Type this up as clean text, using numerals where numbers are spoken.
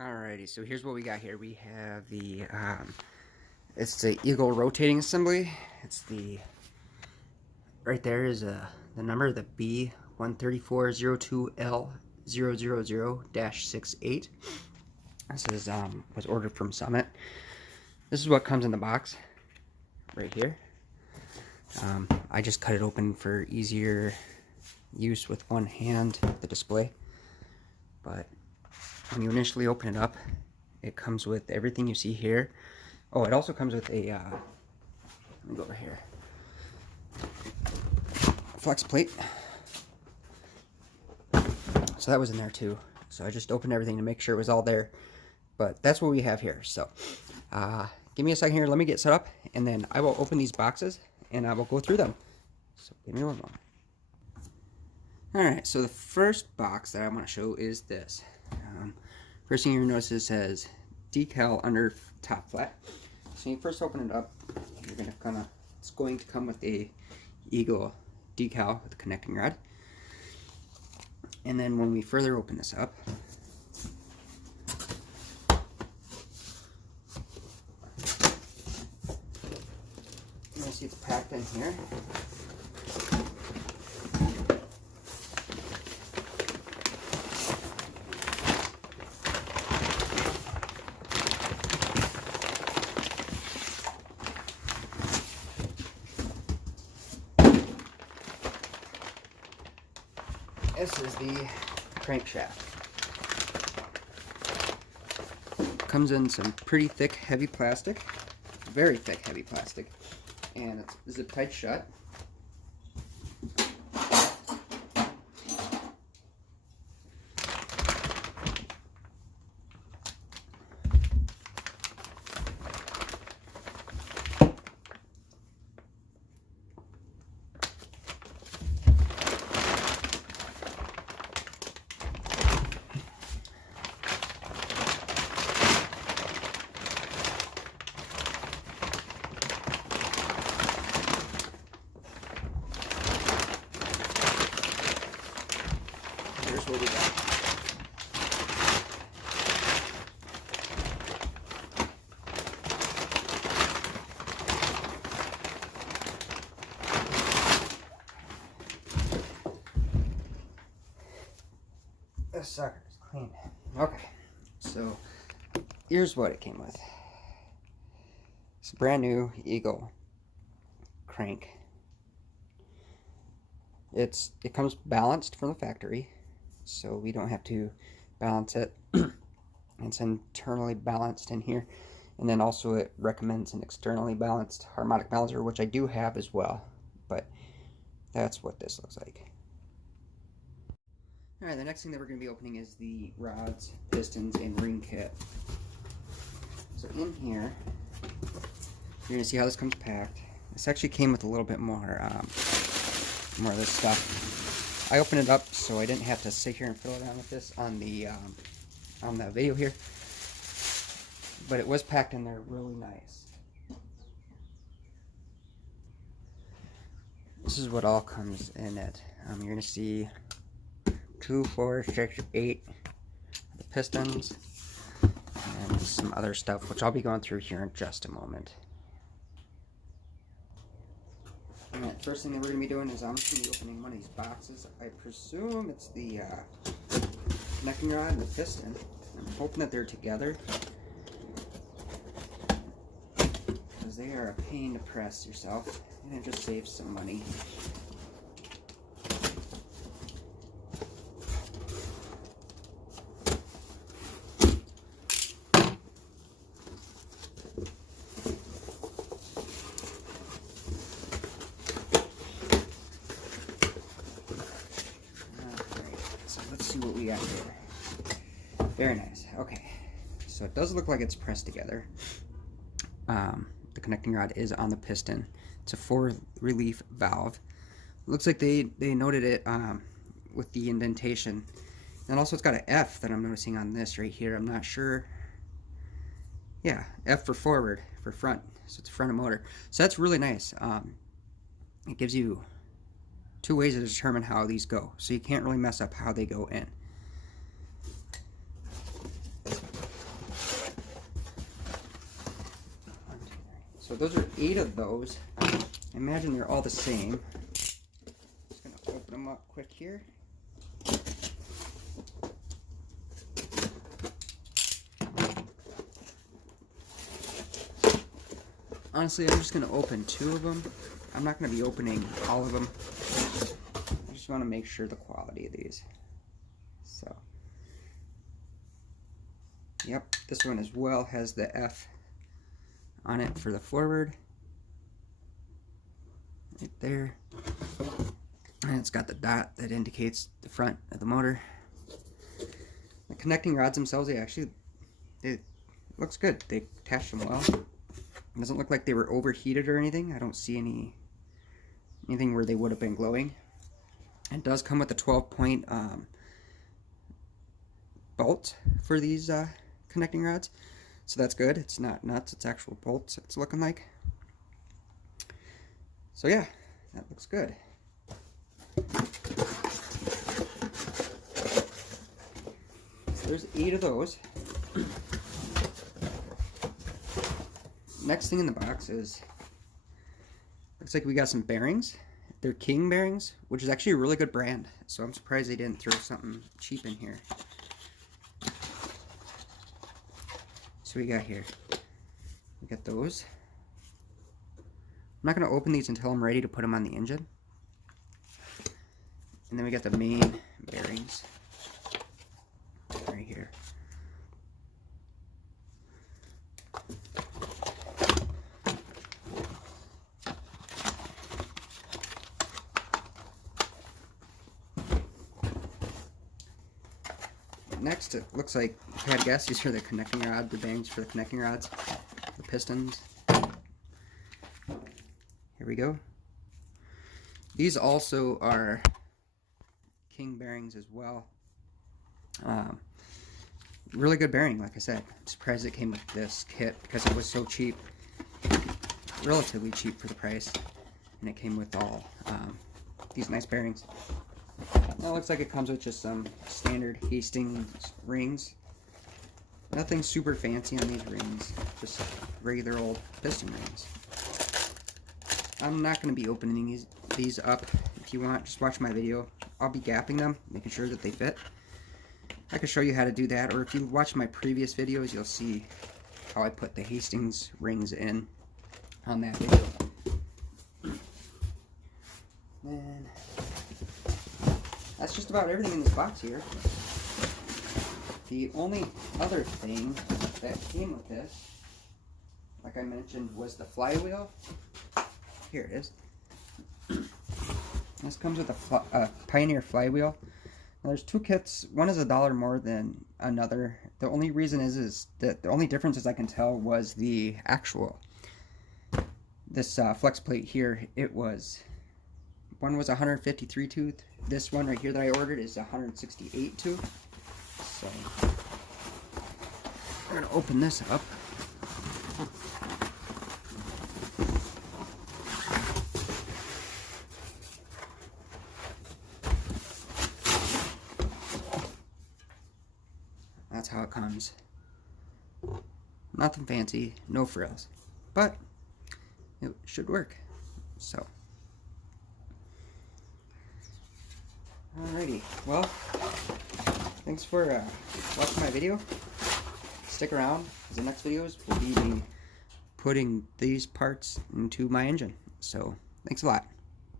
Alrighty, so here's what we got here. We have the, it's the Eagle rotating assembly. It's the, right there is the number, the B13402L000-68. This is, was ordered from Summit. This is what comes in the box, right here. I just cut it open for easier use with one hand, the display. But when you initially open it up, it comes with everything you see here. Oh, it also comes with a, let me go over here, flex plate. So that was in there too. So I just opened everything to make sure it was all there. But that's what we have here. So give me a second here, let me get set up, and then I will open these boxes and I will go through them. So give me one moment. Alright, so the first box that I want to show is this. First thing you're going to notice, it says decal under top flat. So when you first open it up, you're going to it's going to come with a Eagle decal with a connecting rod. And then when we further open this up, you'll see it's packed in here. This is the crankshaft. Comes in some pretty thick, heavy plastic. Very thick, heavy plastic. And it's zip tied shut. Here's what we got. This sucker is clean. Okay, so here's what it came with. It's a brand new Eagle crank. It comes balanced from the factory, so we don't have to balance it. It's internally balanced in here, and then also it recommends an externally balanced harmonic balancer, which I do have as well, but that's what this looks like. Alright, the next thing that we're going to be opening is the rods, pistons, and ring kit. So in here, you're going to see how this comes packed. This actually came with a little bit more of this stuff. I opened it up so I didn't have to sit here and fiddle around with this on the video here, but it was packed in there really nice. This is what all comes in it. You're going to see 2, 4, 6, 8 the pistons and some other stuff, which I'll be going through here in just a moment. Alright, first thing that we're going to be doing is I'm just going to be opening one of these boxes. I presume it's the connecting rod and the piston. I'm hoping that they're together, because they are a pain to press yourself, and it just saves some money. What we got here. Very nice. Okay, so it does look like it's pressed together. The connecting rod is on the piston. It's a 4 relief valve. Looks like they noted it with the indentation, and also it's got an F that I'm noticing on this right here. I'm not sure. Yeah, F for forward, for front, so it's a front motor. So that's really nice. It gives you 2 ways to determine how these go, so you can't really mess up how they go in. So those are 8 of those. I imagine they're all the same. Just gonna open them up quick here. Honestly, I'm just gonna open 2 of them. I'm not gonna be opening all of them. I just want to make sure the quality of these. So, yep, this one as well has the F on it for the forward. Right there. And it's got the dot that indicates the front of the motor. The connecting rods themselves, it looks good. They attached them well. It doesn't look like they were overheated or anything. I don't see anything where they would have been glowing. It does come with a 12-point bolt for these connecting rods, so that's good. It's not nuts, it's actual bolts it's looking like. So yeah, that looks good. So there's 8 of those. Next thing in the box is, looks like we got some bearings. They're King bearings, which is actually a really good brand, so I'm surprised they didn't throw something cheap in here. So we got here, we got those. I'm not going to open these until I'm ready to put them on the engine. And then we got the main bearings right here. Next, it looks like, if I had to guess, these are the connecting rod, the bearings for the connecting rods, the pistons. Here we go. These also are King bearings as well. Really good bearing, like I said. I'm surprised it came with this kit because it was so cheap, relatively cheap for the price, and it came with all these nice bearings. Now it looks like it comes with just some standard Hastings rings. Nothing super fancy on these rings, just regular old piston rings. I'm not going to be opening these up. If you want, just watch my video. I'll be gapping them, making sure that they fit. I can show you how to do that, or if you watch my previous videos, you'll see how I put the Hastings rings in on that video. And that's just about everything in this box here. The only other thing that came with this, like I mentioned, was the flywheel. Here it is. This comes with a Pioneer flywheel. Now there's 2 kits. One is $1 more than another. The only reason is that the only difference, as I can tell, was the actual. This flex plate here, one was 153 tooth. This one right here that I ordered is 168 tooth. So we're gonna open this up. That's how it comes. Nothing fancy, no frills, but it should work. So, alrighty, well, thanks for watching my video. Stick around, because the next videos will be putting these parts into my engine. So, thanks a lot.